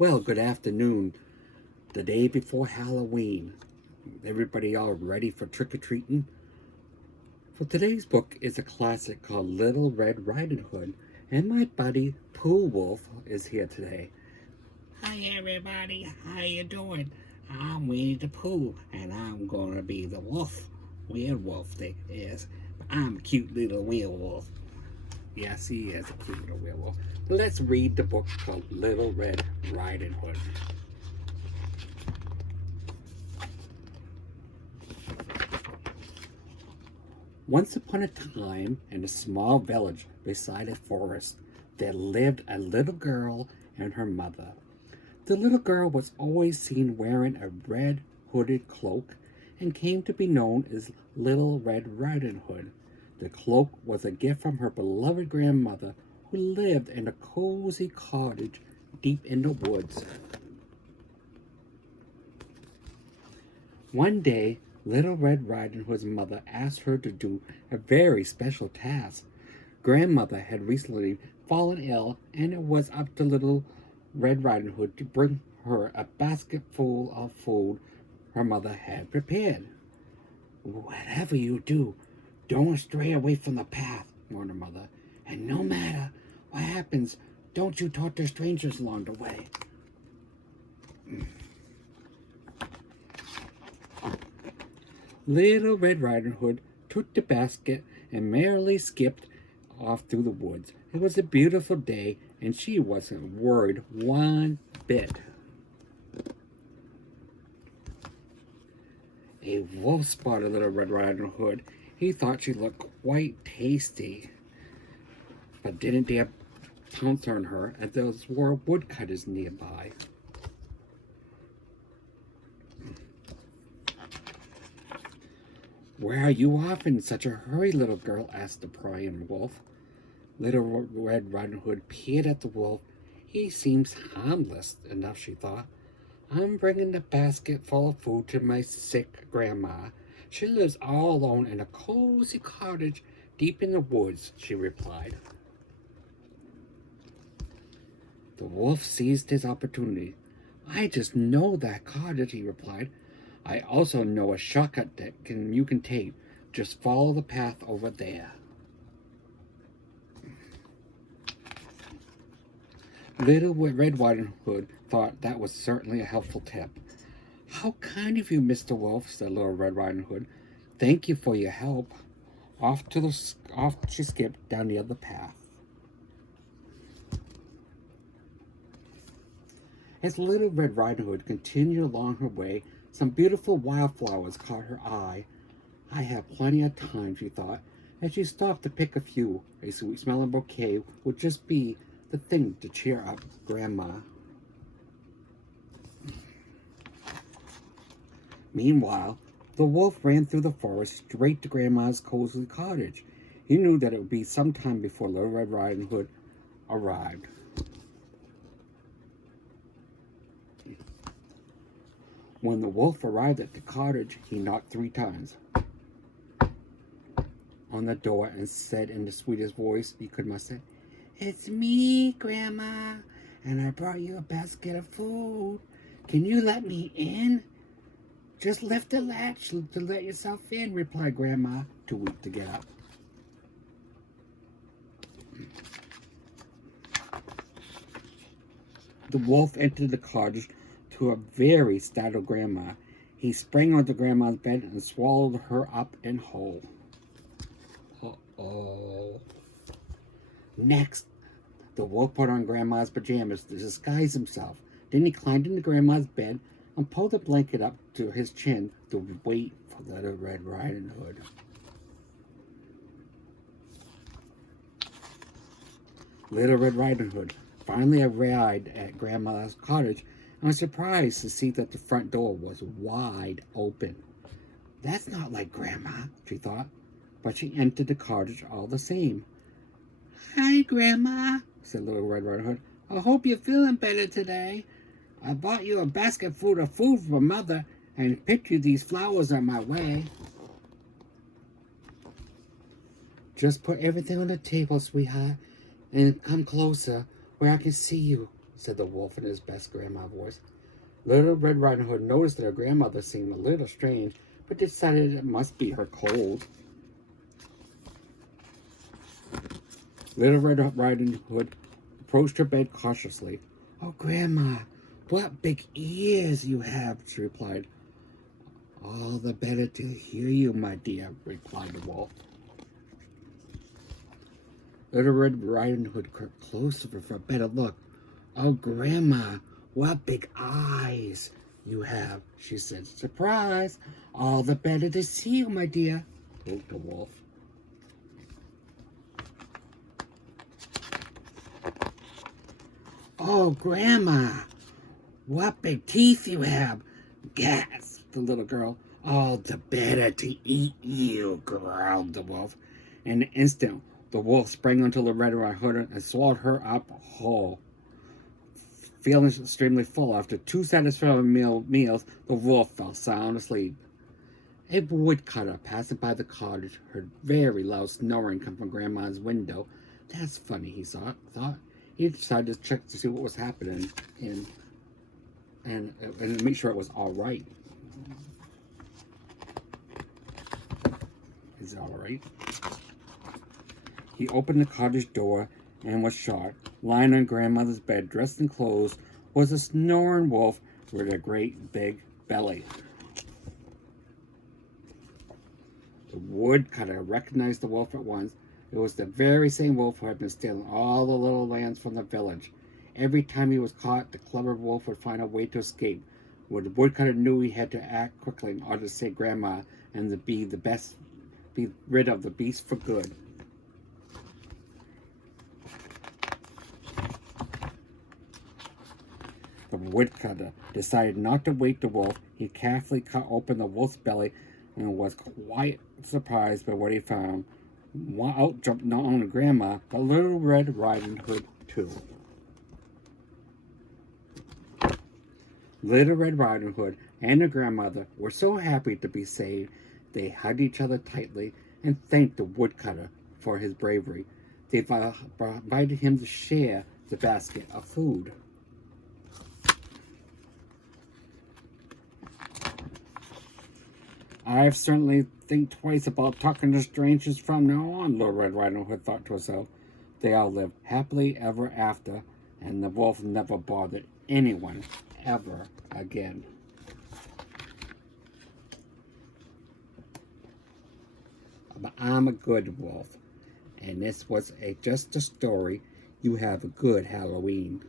Well, good afternoon. The day before Halloween. Everybody all ready for trick-or-treating? For today's book is a classic called Little Red Riding Hood, and my buddy Pooh Wolf is here today. Hi everybody, how you doing? I'm Winnie the Pooh, and I'm gonna be the wolf. Werewolf, that is. I'm a cute little werewolf. Yes, he is a cute little werewolf. Let's read the book called Little Red Riding Hood. Once upon a time, in a small village beside a forest, there lived a little girl and her mother. The little girl was always seen wearing a red hooded cloak and came to be known as Little Red Riding Hood. The cloak was a gift from her beloved grandmother, who lived in a cozy cottage deep in the woods. One day, Little Red Riding Hood's mother asked her to do a very special task. Grandmother had recently fallen ill, and it was up to Little Red Riding Hood to bring her a basket full of food her mother had prepared. Whatever you do, don't stray away from the path, warned her mother. And no matter what happens, don't you talk to strangers along the way. Little Red Riding Hood took the basket and merrily skipped off through the woods. It was a beautiful day, and she wasn't worried one bit. A wolf spotted Little Red Riding Hood. He thought she looked quite tasty, but didn't dare pounce on her, as there were woodcutters nearby. "Where are you off in such a hurry, little girl?" asked the prying wolf. Little Red Riding Hood peered at the wolf. He seems harmless enough, she thought. "I'm bringing the basket full of food to my sick grandma. She lives all alone in a cozy cottage deep in the woods," she replied. The wolf seized his opportunity. "I just know that cottage," he replied. "I also know a shortcut that you can take. Just follow the path over there." Little Red Riding Hood thought that was certainly a helpful tip. "How kind of you, Mr. Wolf," said Little Red Riding Hood. "Thank you for your help." Off she skipped down the other path. As Little Red Riding Hood continued along her way, some beautiful wildflowers caught her eye. "I have plenty of time," she thought, as she stopped to pick a few. A sweet-smelling bouquet would just be the thing to cheer up Grandma. Meanwhile, the wolf ran through the forest straight to Grandma's cozy cottage. He knew that it would be some time before Little Red Riding Hood arrived. When the wolf arrived at the cottage, he knocked 3 times on the door and said in the sweetest voice he could muster, "It's me, Grandma, and I brought you a basket of food. Can you let me in?" "Just lift the latch to let yourself in," replied Grandma, too weak to get up. The wolf entered the cottage to a very startled Grandma. He sprang onto Grandma's bed and swallowed her up in whole. Uh-oh. Next, the wolf put on Grandma's pajamas to disguise himself. Then he climbed into Grandma's bed and pulled the blanket up to his chin to wait for Little Red Riding Hood. Little Red Riding Hood finally arrived at Grandma's cottage and was surprised to see that the front door was wide open. "That's not like Grandma," she thought, but she entered the cottage all the same. "Hi, Grandma," said Little Red Riding Hood. "I hope you're feeling better today. I bought you a basket full of food for Mother and picked you these flowers on my way." "Just put everything on the table, sweetheart, and come closer where I can see you," said the wolf in his best grandma voice. Little Red Riding Hood noticed that her grandmother seemed a little strange, but decided it must be her cold. Little Red Riding Hood approached her bed cautiously. "Oh, Grandma, what big ears you have," she replied. "All the better to hear you, my dear," replied the wolf. Little Red Riding Hood crept closer for a better look. "Oh, Grandma, what big eyes you have," she said. "Surprise! All the better to see you, my dear," spoke the wolf. "Oh, Grandma, what big teeth you have," gasped the little girl. "All the better to eat you," growled the wolf. In an instant, the wolf sprang onto the Red Riding Hood and swallowed her up whole. Feeling extremely full after 2 satisfying meals, the wolf fell sound asleep. A woodcutter passing by the cottage heard very loud snoring come from Grandma's window. "That's funny," he thought. He decided to check to see what was happening and make sure it was all right. Is it all right? He opened the cottage door and was shocked. Lying on Grandmother's bed, dressed in clothes, was a snoring wolf with a great big belly. The woodcutter recognized the wolf at once. It was the very same wolf who had been stealing all the little lambs from the village. Every time he was caught, the clever wolf would find a way to escape. When the woodcutter knew he had to act quickly in order to save Grandma and to be rid of the beast for good. The woodcutter decided not to wake the wolf. He carefully cut open the wolf's belly and was quite surprised by what he found. Out jumped not only Grandma, but Little Red Riding Hood too. Little Red Riding Hood and her grandmother were so happy to be saved, they hugged each other tightly and thanked the woodcutter for his bravery. They invited him to share the basket of food. "I've certainly think twice about talking to strangers from now on," Little Red Riding Hood thought to herself. They all lived happily ever after, and the wolf never bothered anyone ever again. But I'm a good wolf, and this was just a story. You have a good Halloween.